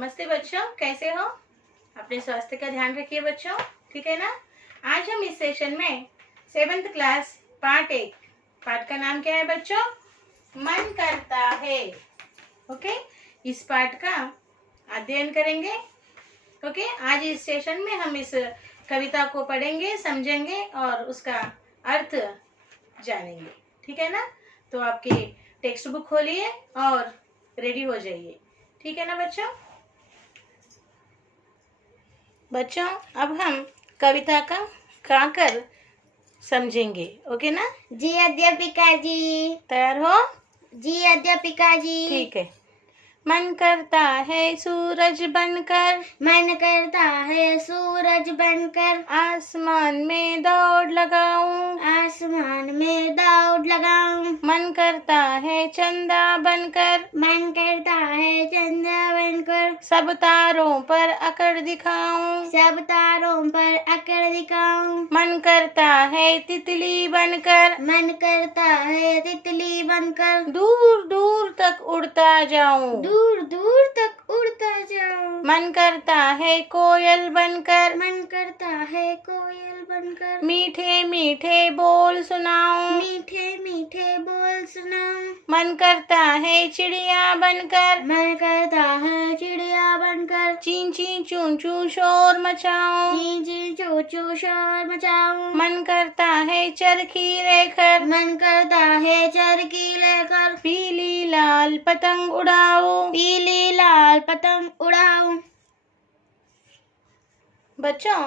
नमस्ते बच्चों, कैसे हो? अपने स्वास्थ्य का ध्यान रखिए बच्चों, ठीक है ना। आज हम इस सेशन में 7th क्लास पार्ट 1 पाठ का नाम क्या है बच्चों? मन करता है। ओके, इस पाठ का अध्ययन करेंगे। ओके, आज इस सेशन में हम इस कविता को पढ़ेंगे, समझेंगे और उसका अर्थ जानेंगे, ठीक है ना। तो आपके टेक्स्ट बुक खोलिए और रेडी हो जाइए, ठीक है ना बच्चों। बच्चों, अब हम कविता का गाकर समझेंगे, ओके ना। जी अध्यापिका जी। तैयार हो? जी अध्यापिका जी। ठीक है। मन करता है सूरज बनकर, मन करता है सूरज बनकर, आसमान में दौड़ लगाऊं, आसमान में दौड़ लगाऊं। मन करता है चंदा बनकर, मन करता है चंदा बनकर, सब तारों पर अकड़ दिखाऊं, सब तारों पर अकड़ दिखाऊं। मन करता है तितली बनकर, मन करता है तितली बनकर, दूर दूर तक उड़ता जाऊं, दूर दूर तक उड़ता जाऊं। मन करता है कोयल बनकर, मन करता है कोयल बनकर, मीठे मीठे बोल सुनाऊं, मीठे मीठे बोल सुनाऊं। मन करता है चिड़िया बनकर, मन करता है चिड़िया बनकर, चीं चीं चूं चूं शोर मचाऊं, ची ची चू चू शोर मचाऊं। मन करता है चरखी लेकर, मन करता है चरखी लेकर, पीली लाल पतंग उड़ाऊं, पीली लाल पतंग उड़ाऊं। बच्चों,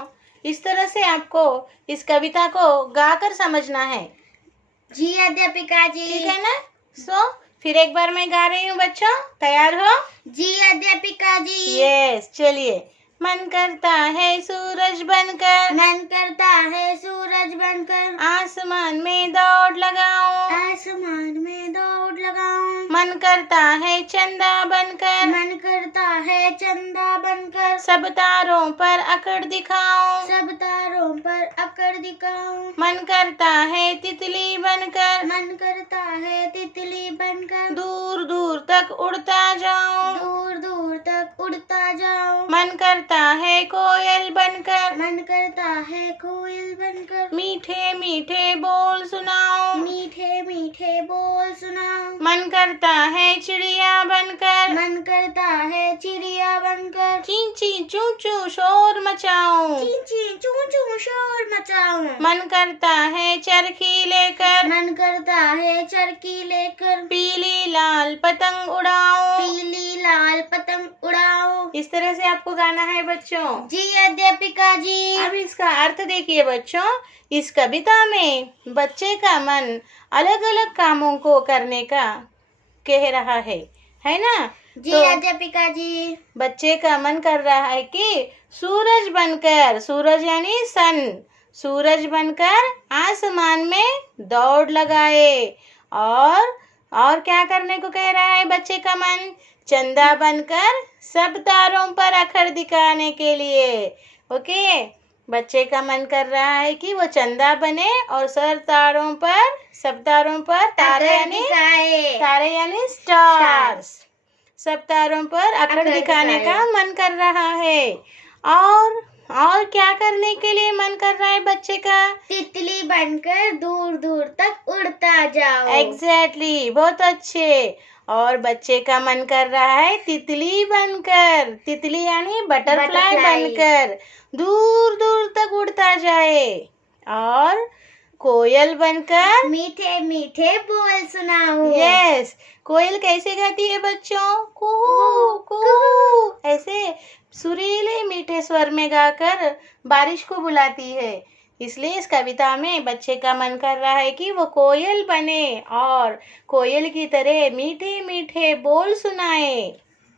इस तरह से आपको इस कविता को गाकर समझना है, जी अध्यापिका जी। ठीक है ना। फिर एक बार मैं गा रही हूँ बच्चों, तैयार हो? जी अध्यापिका जी। यस, चलिए। मन करता है सूरज बनकर, मन करता है सूरज बनकर, आसमान में दौड़ लगाऊं, आसमान में दौड़ लगाऊं। मन करता है चंदा बनकर, मन करता है चंदा बनकर, सब तारों पर अकड़ दिखाऊं, सब तारों पर अकड़ दिखाऊं। मन करता है तितली बनकर, मन करता है तितली बनकर, दूर दूर तक उड़ता जाऊं, दूर दूर तक उड़ता जाऊं। मन करता है कोयल बनकर, मन करता है कोयल बनकर, मीठे मीठे बोल सुनाऊं, मीठे मीठे बोल सुनाऊं। मन करता है चिड़िया बनकर, मन करता है चिड़िया बनकर, चीं चीं चूं चूं शोर मचाऊं, ची ची चू चू शोर मचाऊं। मन करता है चरखी लेकर, मन करता है चरखी लेकर, पीली लाल पतंग उड़ाऊं, पीली लाल पतंग उड़ाऊं। इस तरह से आपको गाना है बच्चों। जी अध्यापिका जी। अब इसका अर्थ देखिए बच्चों। इस कविता में बच्चे का मन अलग अलग कामों को करने का कह रहा है ना। जी तो अध्यापिका जी। बच्चे का मन कर रहा है कि सूरज बनकर, सूरज यानी सन, सूरज बनकर आसमान में दौड़ लगाए। और क्या करने को कह रहा है बच्चे का मन? चंदा बनकर सब तारों पर अखर दिखाने के लिए। ओके, बच्चे का मन कर रहा है कि वो चंदा बने और सब तारों पर तारे यानी स्टार्स, सब तारों पर अखर दिखाने का मन कर रहा है। और क्या करने के लिए मन कर रहा है बच्चे का? तितली बनकर दूर दूर तक उड़ता जाओ। एग्जैक्टली, बहुत अच्छे। और बच्चे का मन कर रहा है तितली बनकर, तितली यानी बटरफ्लाई बनकर दूर दूर तक उड़ता जाए। और कोयल बनकर मीठे मीठे बोल सुनाऊं। यस, कोयल कैसे गाती है बच्चों? कुहू कुहू, ऐसे सुरीले मीठे स्वर में गाकर बारिश को बुलाती है। इसलिए इस कविता में बच्चे का मन कर रहा है कि वो कोयल बने और कोयल की तरह मीठे मीठे बोल सुनाए।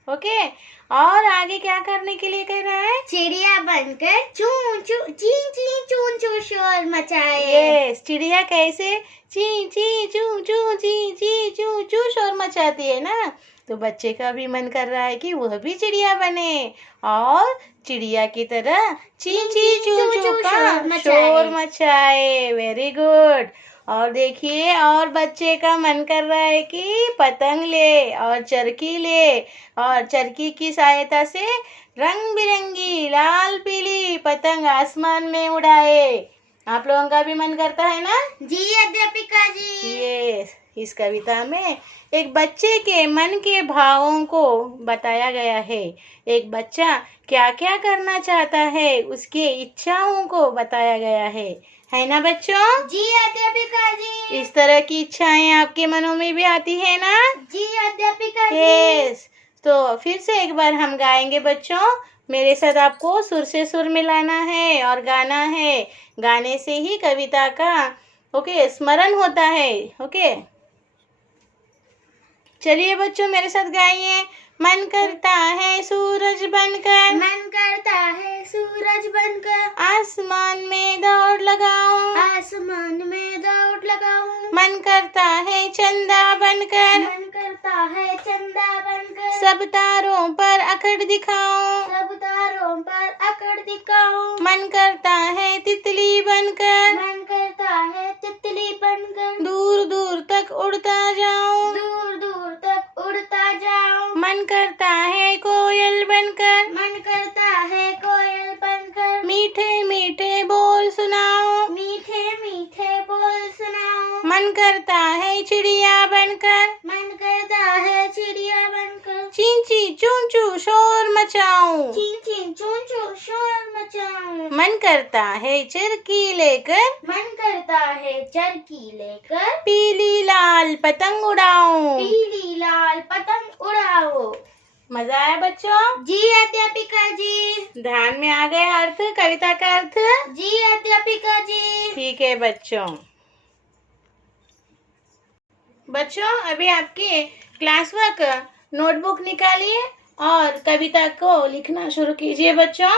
ओके, और आगे क्या करने के लिए कह रहा है? चिड़िया बनकर चू चू ची ची चू चू शोर मचाए। यस, चिड़िया कैसे ची ची चू चू ची ची चू चू शोर मचाती है ना। तो बच्चे का भी मन कर रहा है कि वह भी चिड़िया बने और चिड़िया की तरह ची ची चू चू का शोर मचाए। Very good. और देखिए, और बच्चे का मन कर रहा है कि पतंग ले और चरखी ले और चरखी की सहायता से रंग बिरंगी लाल पीली पतंग आसमान में उड़ाए। आप लोगों का भी मन करता है ना? जी अध्यापिका जी। ये इस कविता में एक बच्चे के मन के भावों को बताया गया है। एक बच्चा क्या क्या करना चाहता है, उसके इच्छाओं को बताया गया है ना बच्चों? जी अध्यापिका जी। इस तरह की इच्छाएं आपके मनों में भी आती है ना? जी अध्यापिका जी। यस। तो फिर से एक बार हम गाएंगे बच्चों। मेरे साथ आपको सुर से सुर मिलाना है और गाना है। गाने से ही कविता का स्मरण होता है। चलिए बच्चों, मेरे साथ गाइए। मन करता है सूरज बनकर, मन करता है सूरज बनकर, आसमान में दौड़ लगाऊं, आसमान में दौड़ लगाऊं। मन करता है चंदा बनकर, मन करता है चंदा बनकर, सब तारों पर अकड़ दिखाऊं, सब तारों पर अकड़ दिखाऊं। मन करता है तितली बनकर, मन करता है तितली बनकर, दूर दूर तक उड़ता जाऊं, दूर दूर तक उड़ता जाऊं। मन करता है कोयल बनकर, मन करता है कोयल बनकर, मीठे मीठे बोल सुनाऊं, मीठे मीठे बोल सुनाऊं। मन करता है चिड़िया बनकर, मन करता है चिड़िया बनकर, चींची चूं चूं शोर मचाऊं, चीं चीं चूं चूं शोर मचाऊं। मन करता है चरखी लेकर, मन करता है चरखी लेकर, पीली लाल पतंग उड़ाऊं। पीली लाल पतंग उड़ाओ। मजा आया बच्चों? जी अध्यापिका जी। ध्यान में आ गया अर्थ, कविता का अर्थ? जी अध्यापिका जी। ठीक है बच्चों। अभी आपके क्लास वर्क नोटबुक निकालिए और कविता को लिखना शुरू कीजिए बच्चों।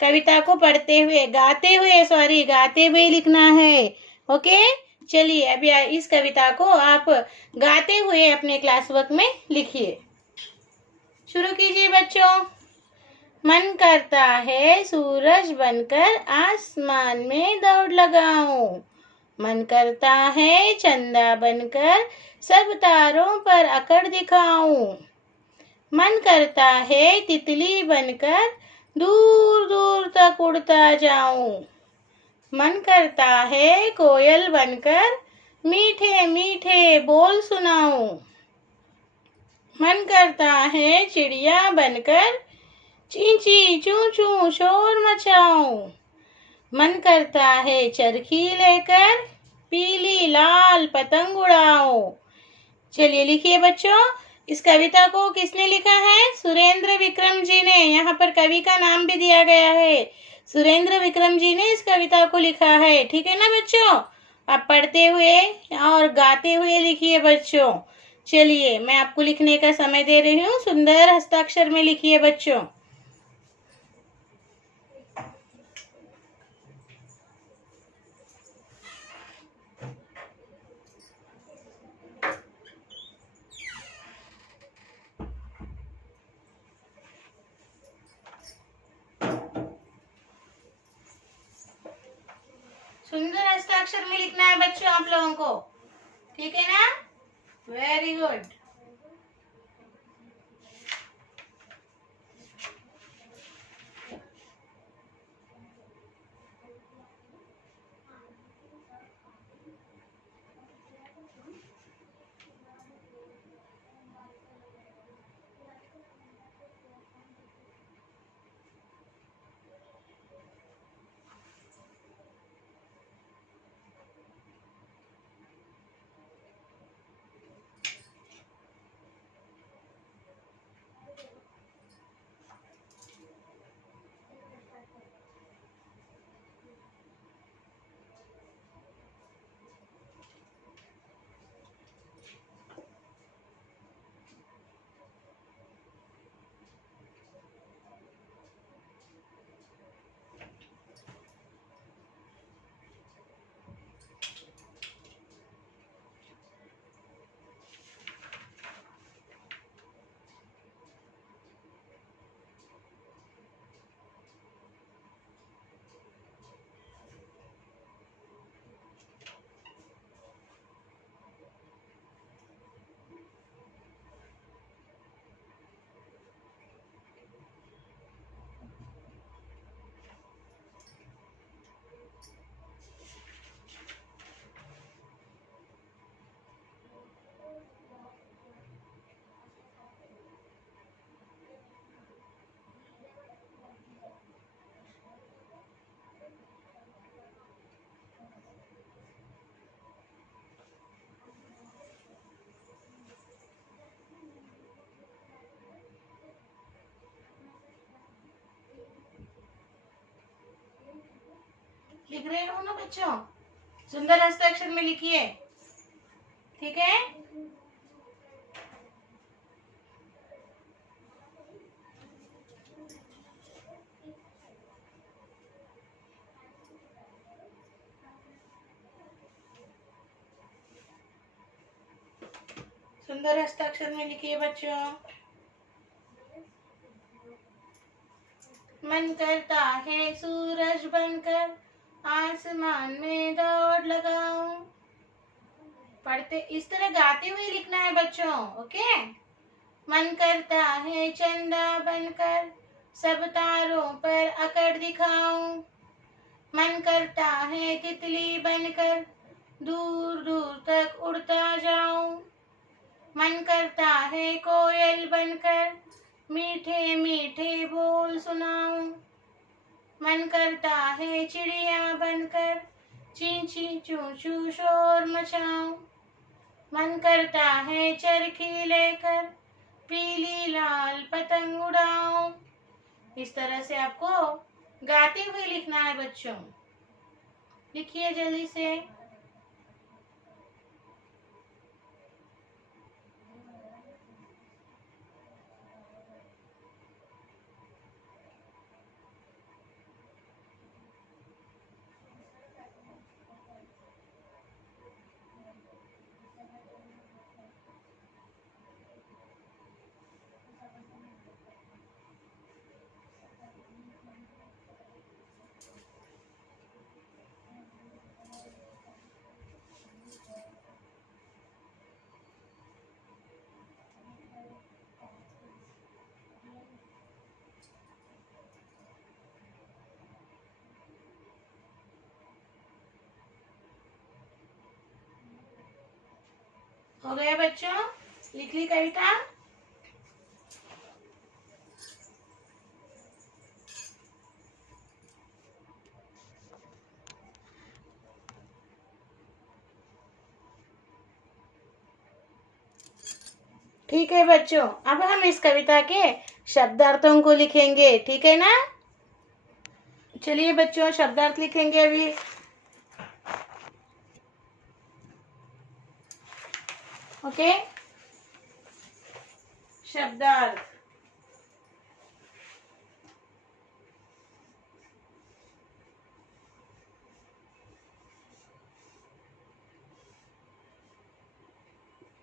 कविता को गाते हुए लिखना है। ओके, चलिए अभी इस कविता को आप गाते हुए अपने क्लास वर्क में लिखिए। शुरू कीजिए बच्चों। मन करता है सूरज बनकर आसमान में दौड़ लगाऊं, मन करता है चंदा बनकर सब तारों पर अकड़ दिखाऊं, मन करता है तितली बनकर दूर दूर तक उड़ता जाऊं, मन करता है कोयल बनकर मीठे मीठे बोल सुनाऊं, मन करता है चिड़िया बनकर चींची चूं चूं शोर मचाऊं, मन करता है चरखी लेकर पीली लाल पतंग उड़ाऊं। चलिए लिखिए बच्चों। इस कविता को किसने लिखा है? सुरेंद्र विक्रम जी ने। यहाँ पर कवि का नाम भी दिया गया है। सुरेंद्र विक्रम जी ने इस कविता को लिखा है। ठीक है ना बच्चों? आप पढ़ते हुए और गाते हुए लिखिए बच्चों। चलिए मैं आपको लिखने का समय दे रही हूँ। सुंदर हस्ताक्षर में लिखिए बच्चों। सुंदर हस्ताक्षर में लिखना है बच्चों आप लोगों को। ठीक है ना? Very good. लिख रहे हो ना बच्चों? सुंदर हस्ताक्षर में लिखिए, ठीक है? सुंदर हस्ताक्षर में लिखिए बच्चों। मन करता है सूरज बनकर आसमान में दौड़ लगाऊं। पढ़ते इस तरह गाते हुए लिखना है बच्चों, ओके? मन करता है चंदा बनकर सब तारों पर अकड़ दिखाऊं। मन करता है तितली बनकर दूर दूर तक उड़ता जाऊं। मन करता है कोयल बनकर मीठे मीठे बोल सुनाऊं। मन करता है चिड़िया बनकर चीं चीं चूं चूं शोर मचाऊं। मन करता है चरखी लेकर पीली लाल पतंग उड़ाऊं। इस तरह से आपको गाते हुए लिखना है बच्चों। लिखिए जल्दी से। हो गया बच्चों? लिख ली कविता? ठीक है बच्चों, अब हम इस कविता के शब्दार्थों को लिखेंगे, ठीक है ना? चलिए बच्चों, शब्दार्थ लिखेंगे अभी। ओके, शब्दार्थ।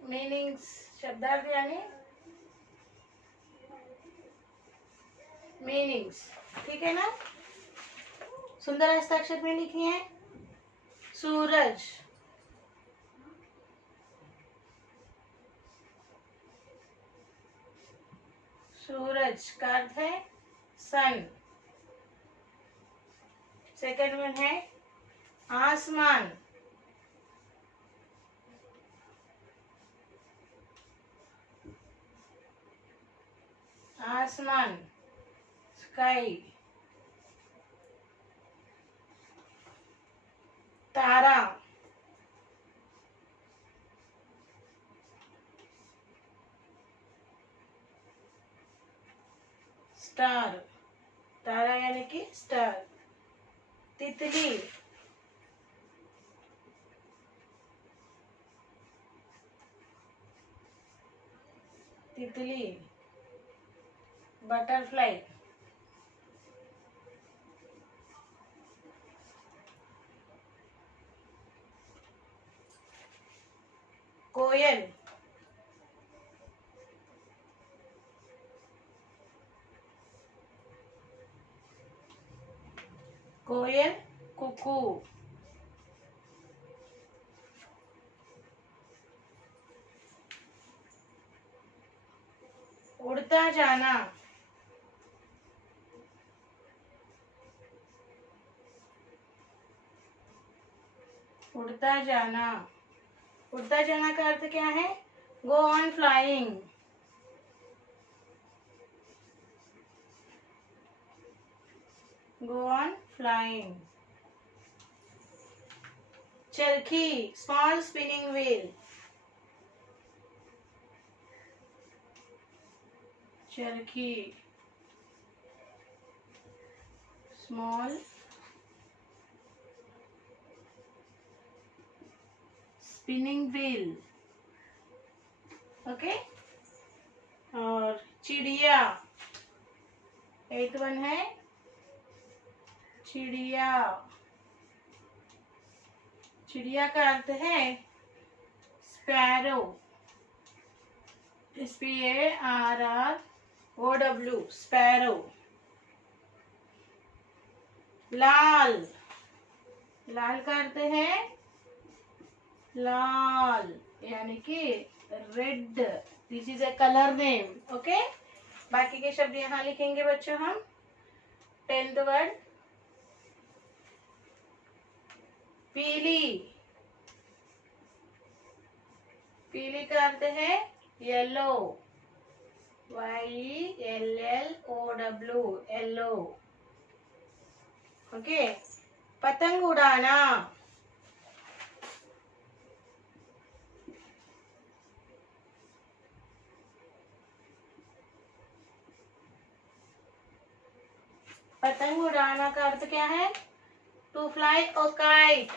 मीनिंग्स, शब्दार्थ यानी मीनिंग्स, ठीक है ना? सुंदर हस्ताक्षर में लिखिए। सूरज, सूरज का अर्थ है सन। सेकंड वन है आसमान, आसमान स्काई। तारा, स्टार, तारा यानी कि स्टार। तितली, तितली। बटरफ्लाई, कोयल, कोयल कुकू। उड़ता जाना, उड़ता जाना। उड़ता जाना का अर्थ क्या है? गो on flying. Go on flying. Charkhi, small spinning wheel. Charkhi, small spinning wheel. Okay, और चिड़िया, 8th वन है चिड़िया। चिड़िया का अर्थ है स्पैरो, SPARROW, स्पैरो। लाल, लाल का अर्थ है लाल, यानी कि red. This is a colour name. Okay, बाकी के शब्द यहाँ लिखेंगे बच्चों हम। 10th वर्ड पीली, पीली का अर्थ है येलो, YELLOW, येलो। ओके, पतंग उड़ाना, पतंग उड़ाना का अर्थ क्या है? To fly a kite,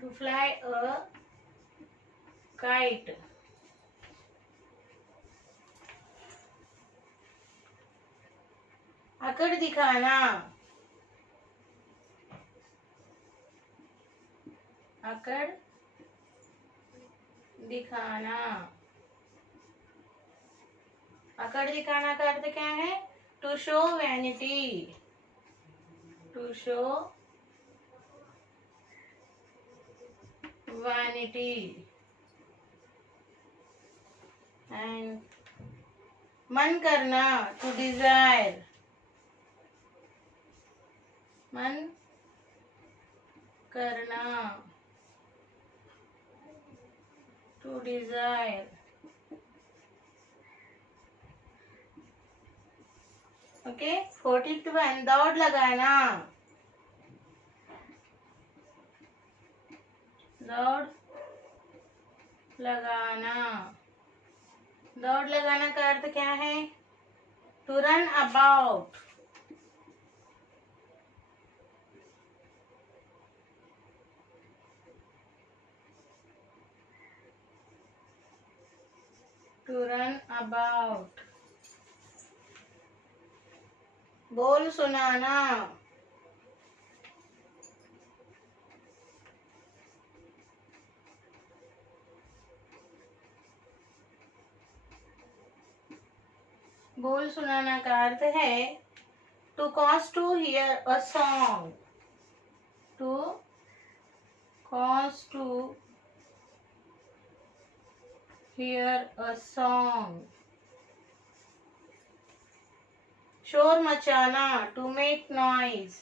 to fly a kite. अकड़ दिखाना, अकड़ दिखाना। अकड़ दिखाना का अर्थ क्या है? To show vanity, to show vanity. And मन करना, टू डिजायर, मन करना, to Dzire. Okay, 14th one दौड़ लगाना, दौड़ लगाना। दौड़ लगाना का अर्थ क्या है? To run about, to run about. बोल सुनाना, बोल सुनाना का अर्थ है to cause to hear a song, to cause to hear a song. शोर मचाना, to make noise,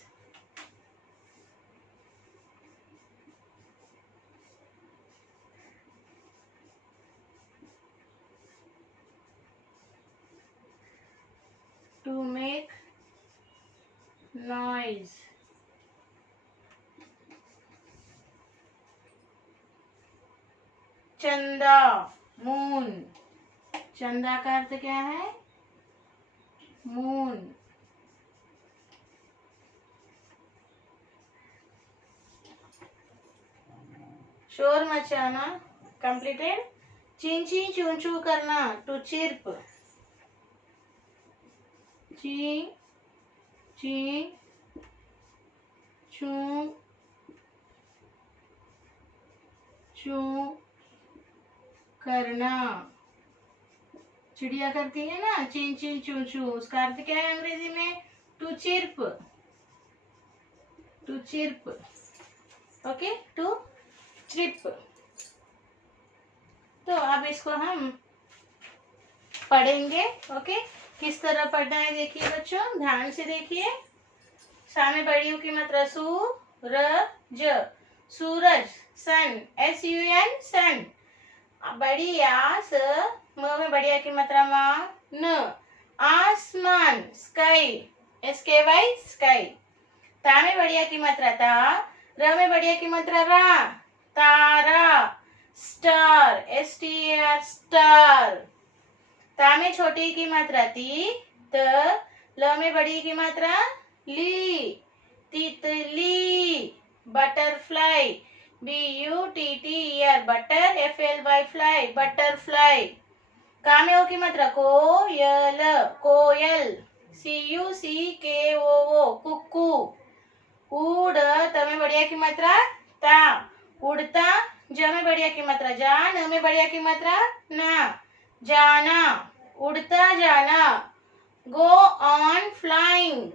to make noise. चंदा, मून। चंदा का अर्थ क्या है? मून। शोर मचाना कंप्लीटेड। चीं चीं चूं चूं करना, टू चिर्प, चीं चीं चूं चूं करना। चिड़िया करती है ना चीं चीं चूं चूं, उसका अर्थ क्या है अंग्रेजी में? To chirp, to chirp. Okay, to chirp. तो अब इसको हम पढ़ेंगे। ओके, किस तरह पढ़ना है देखिए बच्चों, ध्यान से देखिए। सामने बड़ियों की मात्रा सूरज, सूरज, सन, SUN, सन। बढ़िया, स म में बढ़िया की मात्रा मा, न। आसमान, स्काई, SKY, स्काई। ता में बढ़िया की मात्रा ता, र में बढ़िया की मात्रा रा, तारा। Star, STAR, star. ता में छोटी की मात्रा ती, त, ल में बड़ी की मात्रा ली, तितली। Butterfly, BUTTER, butter FLY fly, butterfly. का में ओ की मात्रा कोयल, कोयल, CUCKOO, कुक्कू। उड़, त में बढ़िया की मात्रा ता, उड़ता। ज में बढ़िया की मात्रा जा, न में बढ़िया की मात्रा ना, जाना, उड़ता जाना। Go on flying.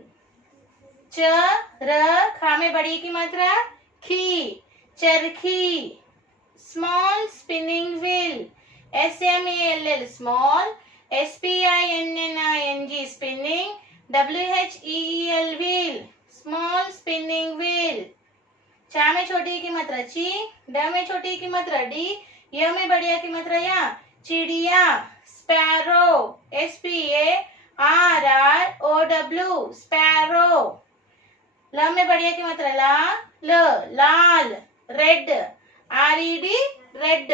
च र खा में बड़ी की मात्रा खी, चरखी। Small spinning wheel, SMALL, small, SPINNING, spinning, WHEEL, wheel, small spinning wheel. चा में छोटी की मात्रा ची, ड में छोटी की मात्रा डी, य में बढ़िया की मात्रा या, चिड़िया, स्पैरो, SPARROW, स्पैरो। ल में बढ़िया की मात्रा ला, ल, लाल, रेड, RED, रेड।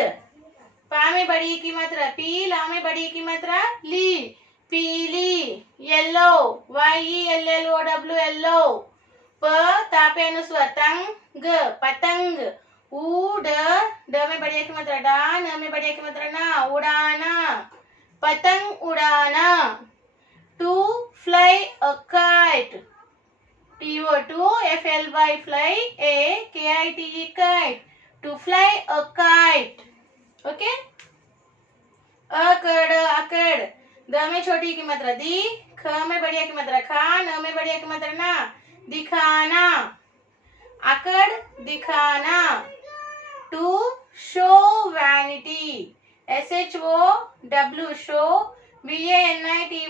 पा में बड़ी की मात्रा पी, ला में बड़ी की मात्रा ली, पीली, येलो, YELLOW, येलो। प तापे अनुस्वार तंग, पतंग। उ ड में बढ़िया की मात्रा डा, न में बढ़िया की मात्रा ना, उड़ाना, पतंग उड़ाना। To fly a kite, TO2 FLY, fly, KITE, kite, to fly a kite. Okay. अकड़, अकड़, द में छोटी की मात्रा दी, ख में बढ़िया की मात्रा खा, न में बढ़िया की मात्रा ना, दिखाना, अकड़, दिखाना। To show vanity, SHOW, show, VANITY,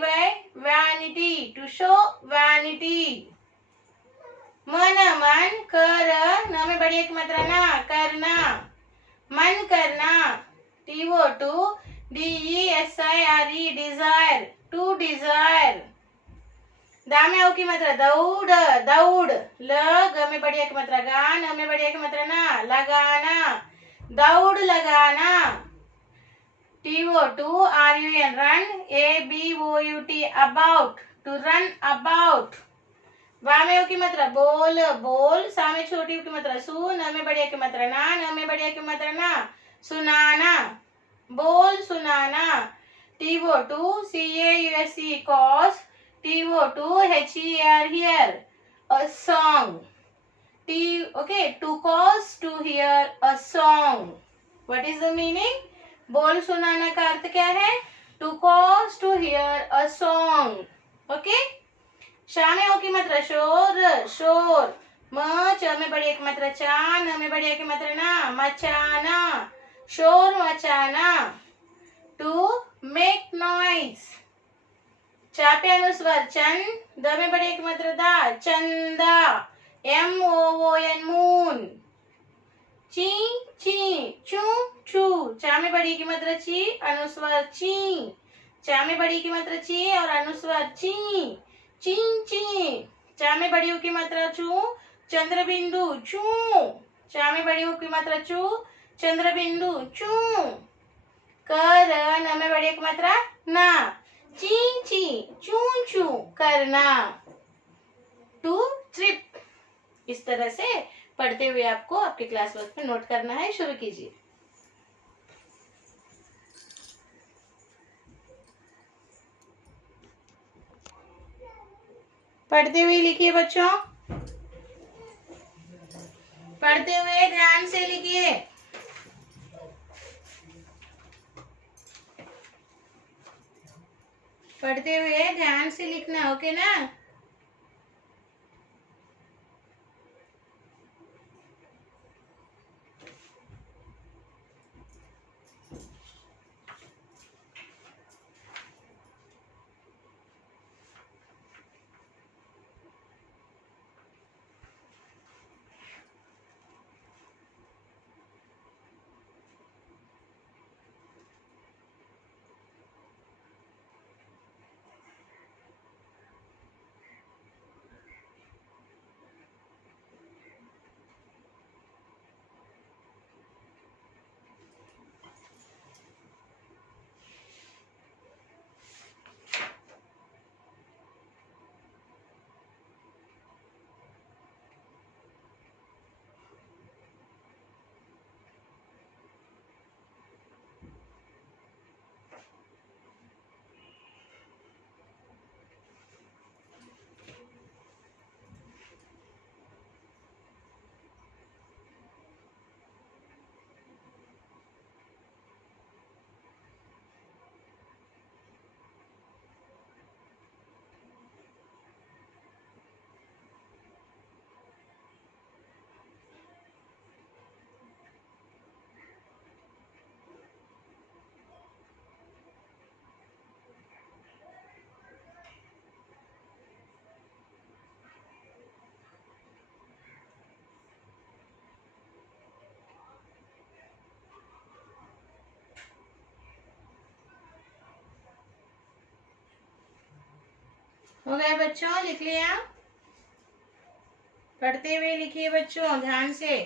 vanity, to show vanity. मन, मन, कर, न में बढ़िया की मात्रा ना, करना, मन करना। TO2 DESIRE, Dzire, to Dzire. दा में ओ की मात्रा दौड़, दौड़। ल ग में बढ़िया की मात्रा गा, न में बढ़िया की मात्रा ना, लगाना, दौड़ लगाना। TO2 RUN, run, ABOUT, about, to run about. वा में ओ की मात्रा बोल, बोल। सा में छोटी की मात्रा सु, न में बढ़िया की मात्रा ना, न में बढ़िया की मात्रा ना, सुनाना, बोल सुनाना। TO2 CAUSE, cause, TO2 HER, hear, a song. Okay, to cause, to hear a song. What is the meaning? बोल सुनाना का अर्थ क्या है? To cause, to hear a song. Okay? शा में ओ की मात्रा शोर, शोर। म च में बढ़िया की मात्रा चा, न में बढ़िया की मात्रा ना, मचाना, शोर मचाना। टू मेक नॉइज, चा पे अनुस्वार चन, द में बढ़िया की मात्रा दा, चंदा, MOON, मून। ची, ची, चू, चू। चा में बड़ी की मात्रा ची, अनुस्वार ची। चा में बड़ी की मात्रा ची और अनुस्वार ची, चीं ची। चा में बड़ी की मात्रा चू, चंद्र बिंदु चू। चा में बड़ी की मात्रा चू, चंद्र बिंदु चू। कर, न में बड़ी की मात्रा ना, ची ची, चू चू, करना। To trip. इस तरह से पढ़ते हुए आपको आपके क्लास वर्क में नोट करना है। शुरू कीजिए। पढ़ते हुए लिखिए बच्चों, पढ़ते हुए ध्यान से लिखिए। पढ़ते हुए ध्यान से लिखना, ओके ना। हो गया बच्चों, लिख लिया? पढ़ते हुए लिखिए बच्चों, ध्यान से।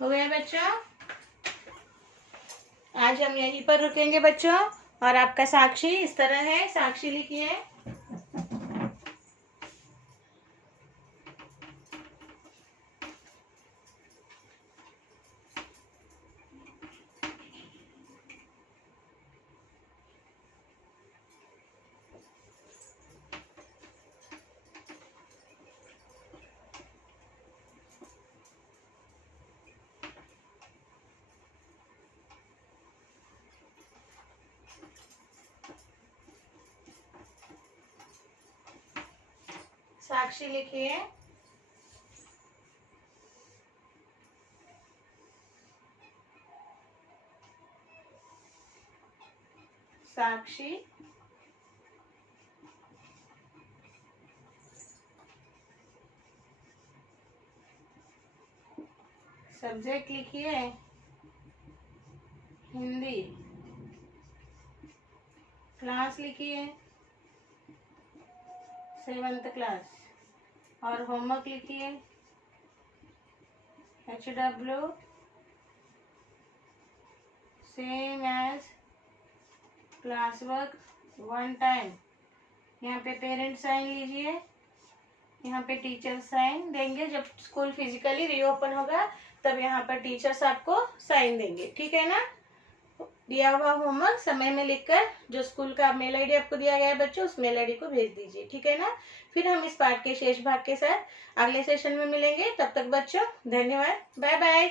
हो गया बच्चों? आज हम यहीं पर रुकेंगे बच्चों। और आपका साक्षी इस तरह है, साक्षी लिखिए। साक्षी लिखिए। साक्षी सब्जेक्ट लिखिए हिंदी। क्लास लिखिए 7th क्लास। और होमवर्क लिखिए HW same as class work 1 time. यहाँ पे पेरेंट्स साइन लीजिए, यहाँ पे टीचर साइन देंगे। जब स्कूल फिजिकली रीओपन होगा तब यहाँ पर टीचर्स आपको साइन देंगे, ठीक है ना? दिया हुआ होमवर्क समय में लिखकर जो स्कूल का मेल आईडी आपको दिया गया है बच्चों, उस मेल आईडी को भेज दीजिए, ठीक है ना? फिर हम इस पाठ के शेष भाग के साथ अगले सेशन में मिलेंगे। तब तक बच्चों धन्यवाद, बाय बाय।